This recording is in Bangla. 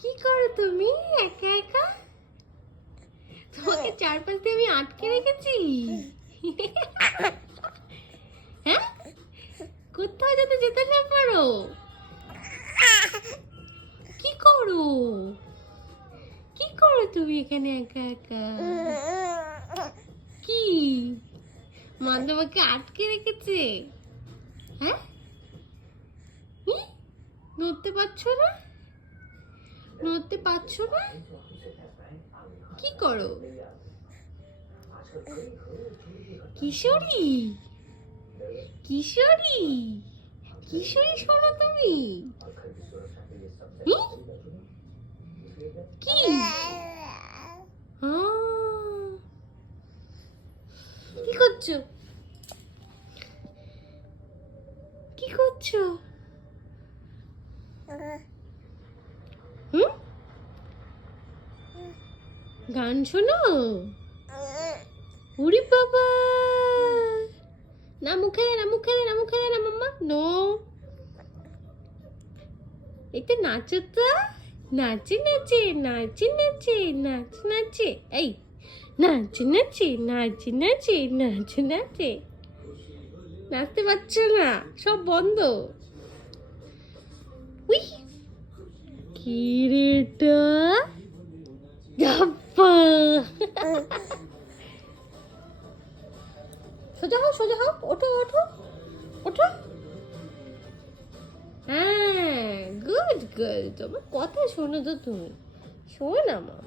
কি করো তুমি একা একা? তোমাকে চারপাশ দিয়ে আমি আটকে রেখেছি। হ্যাঁ, কোথাও যাতে যেতে না পারো। কি করো, কি করো তুমি এখানে একা একা? কি মা তোমাকে আটকে রেখেছে? হ্যাঁ, নড়তে পারছো না, নড়তে পারছো না? কি করো? কিশোরী, কিশোরী, কিশোরী শোনো তুমি। কি কি করছো, কি করছো? হুম, গান শোনো? উরি বাবা, না মুখে না, মুখে না, মুখে না মাম্মা, নো। একটু নাচো তো, নাচে নাচে, নাচে নাচে, নাচে নাচে, এই নাচে নাচে, নাচে নাচে, নাচে নাচে। নাচতে পারছো না, সব বন্ধ। উই, কি রে এটা? ডাব্বা। সোজা হও, সোজা হও, ওঠো ওঠো ওঠো। হ্যাঁ, গুড গার্ল, তোমার কথা শোনো তো তুমি, শোন আমার।